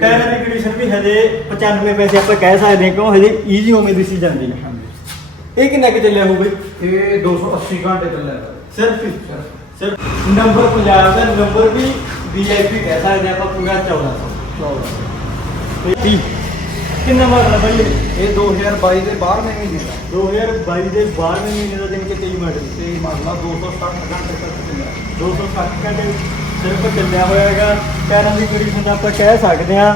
ਟਾਇਰਾਂ ਦੀ ਕੰਡੀਸ਼ਨ ਵੀ ਹਜੇ 95 ਪੈਸੇ ਆਪਾਂ ਕਹਿ ਸਕਦੇ ਹਾਂ ਕਿਉਂ? ਹਜੇ ਈਜ਼ੀ ਉਵੇਂ ਦੀ ਸੀ ਜਾਂਦੀ। ਹੈ ਇਹ ਕਿੰਨਾ ਕੁ ਚੱਲਿਆ ਹੋਊ ਬਈ? ਇਹ 280 ਘੰਟੇ ਚੱਲਿਆ। ਸਿਰਫ ਸਿਰਫ। ਨੰਬਰ ਪੰਜਾਬ ਦਾ ਨੰਬਰ ਵੀ ਵੀਆਈਪੀ ਕਹਿ ਸਕਦੇ ਹਾਂ ਆਪਾਂ ਪੂਰਾ 1400 ਤੇ ਤੀਹ। ਕਿੰਨਾ ਮਾਡਲ ਹੈ ਬਈ ਇਹ? ਇਹ 2022 ਦੇ 12ਵੇਂ ਮਹੀਨੇ ਦਾ। 2022 ਦੇ 12ਵੇਂ ਮਹੀਨੇ ਦਾ ਦਿਨ ਕਿ 23 ਮਾਡਲ ਤੇ ਮਸਲਾ 260 ਘੰਟੇ ਤੱਕ ਚੱਲਿਆ। 260 ਘੰਟੇ ਸਿਰਫ ਚੱਲਿਆ ਹੋਇਆ ਹੈਗਾ ਟਾਇਰਾਂ ਦੀ ਕੰਡੀਸ਼ਨ ਦਾ ਆਪਾਂ ਕਹਿ ਸਕਦੇ ਹਾਂ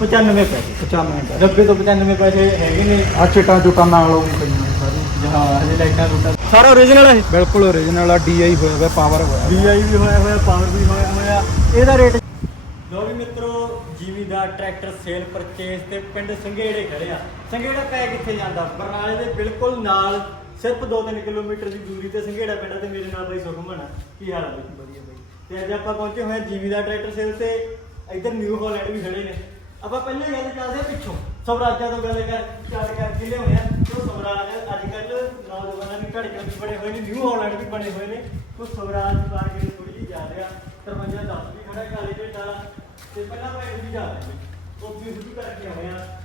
95 ਪੈਸੇ। 95 ਦਾ 90 ਤੋਂ 95 ਪੈਸੇ ਹੈਗੇ ਨੇ। ਆ ਚਿਟਾ ਚੁਟਾ ਨਾਲ ਉਹ ਵੀ ਪਈਆਂ ਨੇ ਸਾਰੀਆਂ। ਜਹਾਂ ਹਜੇ ਲਾਈਟਾਂ ਲੂਟਾਂ। ਸਾਰਾ ਓਰੀਜਨਲ ਹੈ ਬਿਲਕੁਲ ਓਰੀਜਨਲ ਆ ਡੀਆਈ ਹੋਇਆ ਹੋਇਆ ਪਾਵਰ ਹੋਇਆ ਵੀਆਈ ਵੀ ਹੋਇਆ ਹੋਇਆ ਪਾਵਰ ਵੀ ਹੋਇਆ ਹੋਇਆ। ਇਹਦਾ ਰੇਟ ਲੋ ਵੀ ਮਿੱਤਰੋ ਜੀਵੀਦਾਰ ਟਰੈਕਟਰ ਸੇਲ ਪਰਚੇਸ ਤੇ ਪਿੰਡ ਸੰਘੇੜੇ ਖੜੇ ਆ। ਸੰਘੇੜਾ ਪੈ ਕਿੱਥੇ ਜਾਂਦਾ? ਬਰਨਾਲੇ ਦੇ ਬਿਲਕੁਲ ਨਾਲ ਸਿਰਫ 2-3 ਕਿਲੋਮੀਟਰ ਦੀ ਦੂਰੀ ਤੇ ਸੰਘੇੜਾ ਪਿੰਡ ਆ ਤੇ ਮੇਰੇ ਨਾਲ ਬਾਈ ਸੁਖਮਨ ਆ। ਕੀ ਹਾਲ ਆ ਬਾਈ? ਵਧੀਆ ਤੇ ਅੱਜ ਆਪਾਂ ਪਹੁੰਚੇ ਹੋਏ ਆ ਜੀਵੀਦਾਰ ਟਰੈਕਟਰ ਸੇਲ ਤੇ। ਇੱਧਰ ਨਿਊ ਹਾਲੈਂਡ ਵੀ ਖੜੇ ਨੇ। ਆਪਾਂ ਪਹਿਲਾਂ ਗੱਲ ਕਰਦੇ ਆ ਪਿੱਛੋਂ। ਸਵਰਾਜਾਂ ਤੋਂ ਗੱਲ ਕਰ ਸਟਾਰਟ ਕਰਕੇ ਲਿਆਉਂਦੇ ਆ ਤੇ ਸਵਰਾਜ ਅੱਜ ਕੱਲ ਨੌਜਵਾਨਾਂ ਦੀ ਘੜੀਆਂ ਵੀ ਬਣੇ ਹੋਏ ਨੇ ਨਿਊ ਹਾਲੈਂਡ ਵੀ ਬਣੇ ਹੋਏ ਨੇ। ਉਹ ਸਵਰਾਜ ਮਾਰਕੀਟ ਥੋੜੀ ਜਿਹੀ ਜਾ ਰਿਹਾ। 53 10 ਵੀ ਖੜਾ, ਕਾਲੇ ਝੰਡਾ ਤੇ ਪਹਿਲਾਂ ਆਪਾਂ ਵੀ ਜਾ ਰਹੇ ਨੇ ਉੱਥੇ ਸ਼ੁਰੂ ਕਰਕੇ ਆਏ ਆ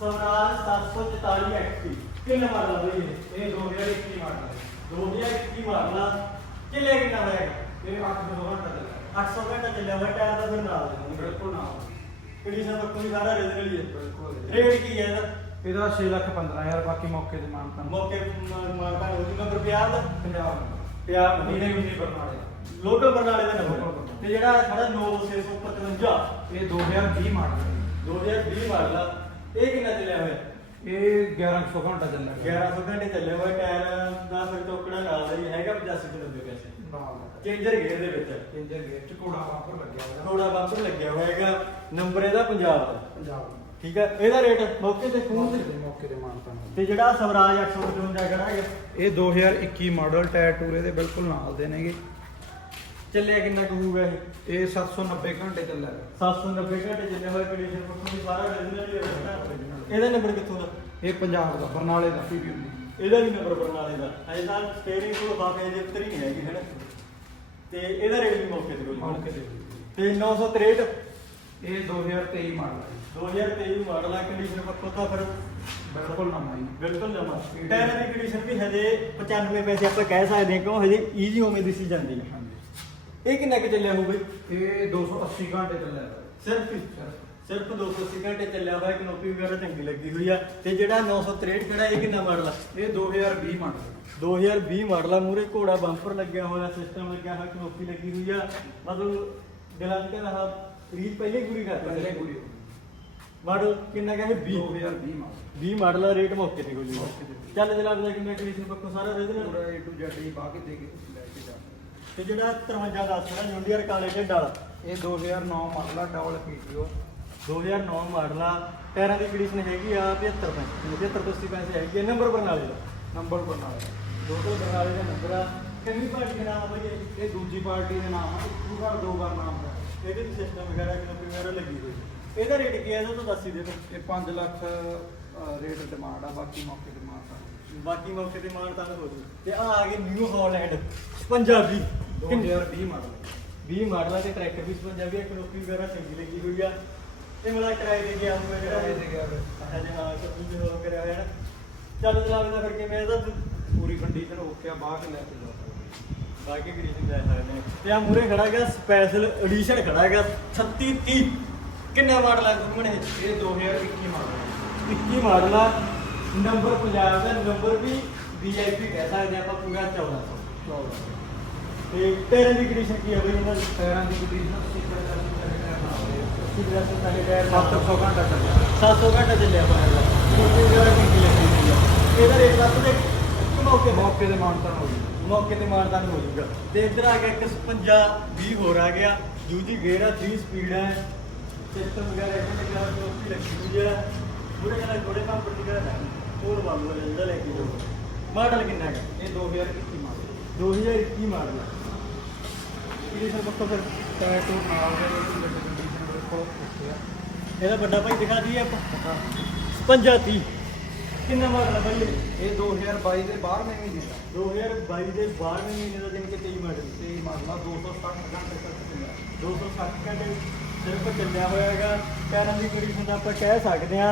ਸਵਰਾਜ 744 ਐਕਸਪੀ ਕਿੰਨਾ ਮਾਡਲ ਬਈ ਇਹ 2021 ਮਾਡਲ। 2021 ਮਾਡਲ ਆ। ਕਿੰਨਾ ਹੋਏਗਾ? ਇਹ 800 ਘੰਟਾ ਚੱਲਿਆ। 800 ਘੰਟਾ ਚੱਲਿਆ ਹੋਇਆ ਟਾਇਰ ਦਾ ਫਿਰ ਨਾਲ ਦੇ ਬਿਲਕੁਲ ਨਾ ਕੰਡੀਸ਼ਨ ਵਰਤੋਂ ਵੀ ਸਾਰਾ ਰੀਜ਼ਨਲ ਹੀ ਹੈ। ਬਿਲਕੁਲ। ਰੇਟ ਕੀ ਹੈ ਇਹਦਾ? ਇਹਦਾ 6 ਲੱਖ 15000 ਬਾਕੀ ਮੌਕੇ ਤੇ ਮਾਨਤਾ ਮੌਕੇ ਮਾਰਕਾ ਹੋ ਜੂਗਾ ਪਰ ਪਿਆਰ ਦਾ? ਪੰਜਾਬ ਪਿਆਰ ਨੀਲੇ ਵੀ ਬਰਨਾਲੇ ਲੋਕਲ ਬਰਨਾਲੇ ਦਾ ਨੰਬਰ। ਤੇ ਜਿਹੜਾ ਖੜਾ 9655 ਇਹ 2020 ਮਾਡਲ ਹੈ। 2020 ਮਾਡਲ ਆ। ਇਹ ਕਿੰਨਾ ਚੱਲਿਆ ਹੋਇਆ? ਇਹ 1100 ਘੰਟਾ ਚੱਲਿਆ 1100 ਘੰਟੇ ਚੱਲੇ ਹੋਏ ਟਾਇਰ ਦਾ ਫਿਰ ਟੋਕੜਾ ਨਾਲ ਦਾ ਹੀ ਹੈਗਾ 85 ਤੋਂ 90 ਪੈਸੇ। ਨਾਲ ਚੇਂਜਰ ਗੇਅਰ ਦੇ ਵਿੱਚ। ਇੰਜਨ ਗੇਅਰ ਚ ਘੋੜਾ ਵਾਪਰ ਲੱਗਿਆ ਹੋਇਆ। ਥੋੜਾ ਬੰਪਰ ਲੱਗਿਆ ਹੋਇਆ ਹੈਗਾ। ਨੰਬਰ ਇਹਦਾ ਪੰਜਾਬ ਦਾ। ਪੰਜਾਬ ਠੀਕ ਹੈ? ਇਹਦਾ ਰੇਟ ਮੌਕੇ ਤੇ ਫੋਨ ਮੌਕੇ ਤੇ ਤੇ ਮੌਕੇ ਤੇ ਮਾਨਤਾ ਨਾਲ। ਤੇ ਜਿਹੜਾ ਸਵਰਾਜ 855 ਖੜਾ ਹੈਗਾ। ਇਹ 2021 ਮਾਡਲ ਟਾਇਰ ਟੂਰੇ ਦੇ ਬਿਲਕੁਲ ਨਾਲ ਦੇ ਨੇਗੇ। ਚੱਲਿਆ ਕਿੰਨਾ ਕੁ ਹੋਊਗਾ ਇਹ? ਇਹ 790 ਘੰਟੇ ਚੱਲਿਆ ਹੈ। 790 ਘੰਟੇ ਚੱਲੇ ਹੋਏ ਕੰਡੀਸ਼ਨ ਪੱਖੋਂ ਵੀ ਸਾਰਾ ਰੀਜਨਲ ਹੀ ਹੈ ਇਹਦਾ ਨੰਬਰ ਕਿੱਥੋਂ ਦਾ? ਇਹ ਪੰਜਾਬ ਦਾ ਬਰਨਾਲੇ ਦਾ। ਹੁੰਦੀ ਇਹਦਾ ਵੀ ਨੰਬਰ ਬਰਨਾਲੇ ਦਾ ਅਜੇ ਤਾਂ ਸਟੀਅਰਿੰਗ ਕੋਲ ਬਾਕੀ ਜੇ ਉੱਤਰ ਹੀ ਨਹੀਂ ਹੈਗੀ ਹੈ ਤੇ ਇਹਦਾ ਰੇਟ ਵੀ ਮੌਕੇ ਤੇ ਕੋਈ ਮੌਕੇ ਤੇ ਤੇ 963 ਇਹ 2023 ਮਾਡਲ ਹੈ 2023 ਮਾਡਲ ਆ ਕੰਡੀਸ਼ਨ ਪੱਖੋਂ ਤਾਂ ਫਿਰ ਬਿਲਕੁਲ ਨਵਾਂ ਹੀ ਬਿਲਕੁਲ ਨਵਾਂ। ਟਾਇਰਾਂ ਦੀ ਕੰਡੀਸ਼ਨ ਵੀ ਹਜੇ 95 ਪੈਸੇ ਆਪਾਂ ਕਹਿ ਸਕਦੇ ਹਾਂ ਕਿਉਂ ਹਜੇ ਈਜ਼ੀ ਉਵੇਂ ਦੀ ਸੀ ਜਾਂਦੀ ਹੈ। ਇਹ ਕਿੰਨਾ ਕੁ ਚੱਲਿਆ ਹੋਊ ਬਈ? ਇਹ 280 ਘੰਟੇ ਚੱਲਿਆ ਹੈ। ਸਿਰਫ ਸਿਰਫ 280 ਘੰਟੇ ਚੱਲਿਆ ਹੋਇਆ ਕਨੋਪੀ ਵਗੈਰਾ ਚੰਗੀ ਲੱਗੀ ਹੋਈ ਆ। ਤੇ ਜਿਹੜਾ 963 ਕਿਹੜਾ ਇਹ ਕਿੰਨਾ ਮਾਡਲ ਆ? ਇਹ 2020 ਮਾਡਲ ਹੈ। 2020 ਮਾਡਲ ਆ ਮੂਰੇ ਘੋੜਾ ਬੰਪਰ ਲੱਗਿਆ ਹੋਇਆ ਸਿਸਟਮ ਲੱਗਿਆ ਹੋਇਆ ਕਨੋਪੀ ਲੱਗੀ ਹੋਈ ਆ। ਮਤਲਬ ਦਿਲਾਂ ਤੇ ਰਹਾ ਰੀਲ ਪਹਿਲੇ ਹੀ ਪੂਰੀ ਕਰ ਪਹਿਲੇ ਪੂਰੀ ਮਾਡਲ ਕਿੰਨਾ ਕਹੇ 20 2020 ਮਾਡਲ। 20 ਮਾਡਲ ਆ ਰੇਟ ਮੌਕੇ ਤੇ ਕੋਈ। ਮੌਕੇ ਤੇ। ਚੱਲ ਜਨਾਬ ਦਾ ਕਿੰਨਾ ਕੰਡੀਸ਼ਨ ਪੱਕੋ ਸਾਰਾ ਰੀਜਨਲ ਪੂਰਾ A to Z ਹੀ ਪਾ ਕੇ ਦੇ ਕੇ ਲੈ ਕੇ ਜਾ। ਤੇ ਜਿਹੜਾ 53 ਦਾ ਜੁੰਡੀਅਰ ਕਾਲੇ ਢਿੱਡ ਵਾਲਾ। ਇਹ 2009 ਮਾਡਲ ਆ ਡਬਲ ਪੀਟੀਓ 2009 ਮਾਡਲ ਆ ਟਾਇਰਾਂ ਦੀ ਕੰਡੀਸ਼ਨ ਹੈਗੀ ਆ 75 ਪੈਸੇ 75 ਤੋਂ 80 ਪੈਸੇ ਹੈਗੀ ਆ ਨੰਬਰ ਬਰਨਾਲੇ ਦਾ ਨੰਬਰ ਬਰਨਾਲੇ ਦੋਟੋ ਬਰਨਾਲੇ ਦਾ ਨੰਬਰ ਆ। ਕਿੰਨੀ ਪਾਰਟੀ ਦਾ ਨਾਮ ਆ ਇਹ? ਇਹ ਦੂਜੀ ਪਾਰਟੀ ਦੇ ਨਾਮ ਆ ਇੱਕ ਵਾਰ ਦੋ ਵਾਰ ਨਾਮ ਹੈ ਇਹਦੇ ਵਿੱਚ ਸਿਸਟਮ ਵਗੈਰਾ ਕਿੰਨਾ ਵਗੈਰਾ ਲੱਗੀ ਹੋਈ। ਇਹਦਾ ਰੇਟ ਕੀ ਹੈ ਇਹਦਾ ਤਾਂ ਦੱਸ ਹੀ ਦੇ ਤੂੰ ਇਹ 5 ਲੱਖ ਰੇਟ ਡਿਮਾਂਡ ਆ ਬਾਕੀ ਮੌਕੇ ਤੇ। ਮਾਰਦਾ ਬਾਕੀ ਮੌਕੇ ਤੇ ਮਾਨ ਤਾਂ ਹੋ ਜੂ। ਤੇ ਆ ਆ ਗਏ New Holland Punjabi. 2020 model. 20 model ਆ ਤੇ ਟਰੈਕਟਰ ਵੀ ਪੰਜਾਬੀ ਆ ਕਨੋਪੀ ਵਗੈਰਾ ਚੰਗੀ ਲੱਗੀ ਹੋਈ ਆ। ਇਹ ਮੇਰਾ ਕਿਰਾਏ ਦੇ ਗਿਆ ਹੋਇਆ ਜਿਹੜਾ ਕਿਰਾਏ ਤੇ ਗਿਆ ਹੋਇਆ। ਹਾਂਜੀ ਹਾਂ ਕੁਝ ਹੋ ਕਰਿਆ ਹੋਇਆ ਨਾ। ਚੱਲ ਜਨਾਬ ਦਾ ਫਿਰ ਕਿਵੇਂ ਇਹਦਾ ਪੂਰੀ ਕੰਡੀਸ਼ਨ ਓਕੇ ਆ ਬਾਹਰ ਲੈ ਕੇ ਜਾ ਸਕਦੇ ਬਾਕੀ ਕੰਡੀਸ਼ਨ ਲੈ ਸਕਦੇ ਨੇ? ਤੇ ਆ ਮੂਰੇ ਖੜਾ ਗਿਆ ਸਪੈਸ਼ਲ ਐਡੀਸ਼ਨ ਖੜਾ ਗਿਆ 36 30 ਕਿੰਨਾ ਮਾਡਲ ਆ ਗੁਰਮਣ ਇਹ? ਇਹ 2021 ਮਾਡਲ ਹੈ। 21 ਮਾਡਲ ਆ। ਨੰਬਰ ਪੰਜਾਬ ਦਾ ਨੰਬਰ ਵੀ ਵੀਆਈਪੀ ਕਹਿ ਸਕਦੇ ਆਪਾਂ ਪੂਰਾ 1400 ਤੇ ਟਾਇਰਾਂ ਦੀ ਕੰਡੀਸ਼ਨ ਕੀ ਆ ਬਈ ਇਹਨਾਂ ਦੀ? ਟਾਇਰਾਂ ਦੀ ਕੰਡੀਸ਼ਨ ਸਿੱਧਾ ਦਾ ਸਿੱਧਾ ਸਿੱਧਾ ਟਾਇਰ 700 ਘੰਟਾ ਚੱਲਿਆ 700 ਘੰਟਾ ਚੱਲਿਆ ਪਾਇਆ ਮੋਟਰ ਵਗੈਰਾ ਕਿੰਨੀ ਲੱਗੀ ਹੋਈ ਆ। ਇਹਦਾ ਰੇਟ ਦੱਸ ਦੇ। ਮੌਕੇ ਮੌਕੇ ਮੌਕੇ ਦੇ ਮਾਨਤਾ ਹੋ ਗਈ ਮੌਕੇ ਤੇ ਮਾਰਦਾਨ ਹੋ ਜਾਊਗਾ। ਤੇ ਇੱਧਰ ਆ ਗਿਆ ਇੱਕ 55 20 ਹੋਰ ਆ ਗਿਆ। ਦੂਜੀ ਗੇਅਰ ਆ 3 ਸਪੀਡ ਹੈ ਸਿਸਟਮ ਵਗੈਰਾ ਇਹਦੇ ਤੇ ਗਿਆ ਕੋਪੀ ਲੱਗੀ ਹੋਈ ਹੈ ਪੂਰੇ ਨਾਲ ਥੋੜੇ ਕੰਮ ਪੱਟੀ ਕਰਾ ਹੋਰ ਵਾਲੂ ਜਿਹੜਾ ਲੈ ਕੇ ਜਾਓ। ਮਾਡਲ ਕਿੰਨਾ ਹੈਗਾ? ਇਹ 2021 ਮਾਡਲ। 2021 ਮਾਡਲ ਹੈ ਇਹ ਸਰ ਪੱਕਾ ਫਿਰ ਟਾਇਰ ਤੋਂ ਨਾਲ ਦੇ ਆ ਇਹਦਾ ਵੱਡਾ ਭਾਈ ਦਿਖਾ ਦਈਏ ਆਪਾਂ। 55 30 ਕਿੰਨਾ ਮਾਡਲ ਭਾਈ ਇਹ? ਇਹ 2022 ਦੇ 12ਵੇਂ ਮਹੀਨੇ ਦਾ। 2022 ਦੇ 12ਵੇਂ ਮਹੀਨੇ ਦਾ ਦਿਨ ਕਿ 23 ਮਾਡਲ? ਤੇ ਮਾਡਲ ਆ 260 ਘੰਟੇ ਤੱਕ ਚੱਲਿਆ। 260 ਘੰਟੇ ਸਿਰਫ ਚੱਲਿਆ ਹੋਇਆ ਹੈਗਾ। ਟਾਇਰਾਂ ਦੀ ਕੰਡੀਸ਼ਨ ਆਪਾਂ ਕਹਿ ਸਕਦੇ ਆ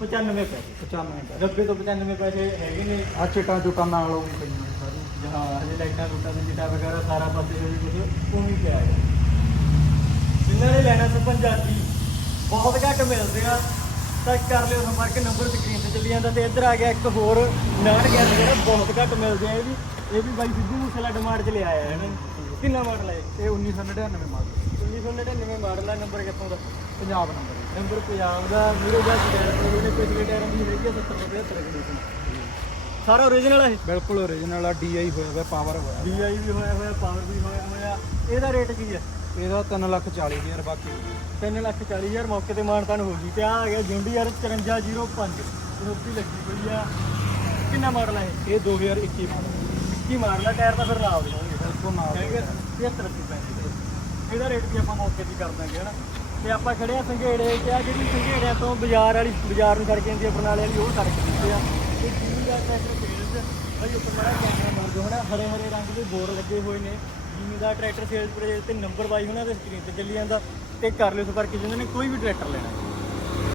95 ਪੈਸੇ। 95 ਦਾ 90 ਤੋਂ 95 ਪੈਸੇ ਹੈਗੇ ਨੇ। ਆ ਚਿਟਾ ਚੁਟਾ ਨਾਲ ਉਹ ਵੀ ਪਈਆਂ ਸਾਰੀਆਂ ਹਾਂ ਹਜੇ ਲਾਈਟਾਂ ਲੂਟਾਂ ਦੇ ਵਗੈਰਾ ਸਾਰਾ ਪਾਸੇ ਕੁਝ ਉਹ ਵੀ ਪਿਆ ਹੈ। ਜਿਨ੍ਹਾਂ ਨੇ ਲੈਣਾ ਸਰਪੰਚਾਜੀ ਬਹੁਤ ਘੱਟ ਮਿਲਦੇ ਆ ਤਾਂ ਕਰ ਲਿਓ ਸੰਪਰਕ ਨੰਬਰ ਸਕਰੀਨ ਤੇ ਚੱਲੀ ਜਾਂਦਾ ਤੇ ਇੱਧਰ ਆ ਗਿਆ ਇੱਕ ਹੋਰ ਨਾਨ ਗਿਆ ਜਿਹੜਾ ਬਹੁਤ ਘੱਟ ਮਿਲਦੇ ਆ ਇਹ ਵੀ। ਇਹ ਵੀ ਬਾਈ ਸਿੱਧੂ ਮੂਸੇਲਾ ਡਿਮਾਂਡ ਚ ਲਿਆ ਆਇਆ ਇਹਨਾਂ। ਨੇ ਕਿੰਨਾ ਮਾਡਲ ਹੈ ਇਹ? 1999 ਮਾਡਲ 1999 ਮਾਡਲ ਆ ਨੰਬਰ ਕਿੱਥੋਂ ਦਾ? ਪੰਜਾਬ ਨੰਬਰ ਨੰਬਰ ਪੰਜਾਬ ਦਾ ਵੀਰੋ ਦਾ ਟਾਇਰ ਉਹਨੇ ਪਿਛਲੇ ਟਾਇਰਾਂ ਦੀ ਹੈਗੀ ਆ 70 ਤੋਂ 75 ਕੰਡੀਸ਼ਨ ਸਾਰਾ ਓਰੀਜਨਲ ਹੈ ਬਿਲਕੁਲ ਓਰੀਜਨਲ ਆ ਡੀਆਈ ਹੋਇਆ ਹੋਇਆ ਪਾਵਰ ਹੋਇਆ ਡੀਆਈ ਵੀ ਹੋਇਆ ਹੋਇਆ ਪਾਵਰ ਵੀ ਹੋਇਆ ਹੋਇਆ। ਇਹਦਾ ਰੇਟ ਕੀ ਹੈ ਇਹਦਾ 3 ਲੱਖ 40 ਹਜ਼ਾਰ ਬਾਕੀ 3 ਲੱਖ 40 ਹਜ਼ਾਰ ਮੌਕੇ ਤੇ ਮਾਨਤਾਨ ਹੋ ਗਈ। ਤੇ ਆ ਆ ਗਿਆ ਜੁੰਡੀਆਰ 5405 ਰੋਪੀ ਲੱਗੀ ਹੋਈ ਆ। ਕਿੰਨਾ ਮਾਡਲ ਹੈ ਇਹ? 2021 ਮਾਡਲ। ਕੀ ਮਾਡਲ ਆ ਟਾਇਰ ਤਾਂ ਫਿਰ ਨਾਲ ਦੇ ਹੋਣਗੇ। ਬਿਲਕੁਲ ਨਾਲ ਹੈਗੇ 73 ਰੁਪਏ ਇਹਦਾ ਰੇਟ ਵੀ ਆਪਾਂ ਮੌਕੇ ਤੇ ਕਰ ਦਾਂਗੇ ਹਨਾ? ਤੇ ਆਪਾਂ ਖੜੇ ਆ ਸੰਘੇੜੇ ਤੇ ਆ ਜਿਹੜੀ ਸੰਘੇੜਿਆਂ ਤੋਂ ਬਾਜ਼ਾਰ ਵਾਲੀ ਬਾਜ਼ਾਰ ਨੂੰ ਸੜਕ ਜਾਂਦੀ ਆ ਬਰਨਾਲੇ ਵਾਲੀ ਉਹ ਸੜਕ ਦਿੱਤੇ ਆ। ਤੇ ਜੀ ਦਾ ਟਰੈਕਟਰ ਸੇਲਸ ਭਾਈ ਉੱਪਰ ਮਾੜਾ ਕੈਮਰਾ ਮਾਰ ਦਿਓ ਹਨਾ? ਹਰੇ ਹਰੇ ਰੰਗ ਦੇ ਬੋਰਡ ਲੱਗੇ ਹੋਏ ਨੇ। ਜਿਵੇਂ ਦਾ ਟਰੈਕਟਰ ਸੇਲਸ ਪ੍ਰੇਜ ਤੇ ਨੰਬਰ ਵਾਈ ਉਹਨਾਂ ਦੇ ਸਕਰੀਨ ਤੇ ਚੱਲੀ ਜਾਂਦਾ ਤੇ ਕਰ ਲਿਓ ਸੰਪਰਕ ਜਿਨ੍ਹਾਂ ਨੇ ਕੋਈ ਵੀ ਟਰੈਕਟਰ ਲੈਣਾ।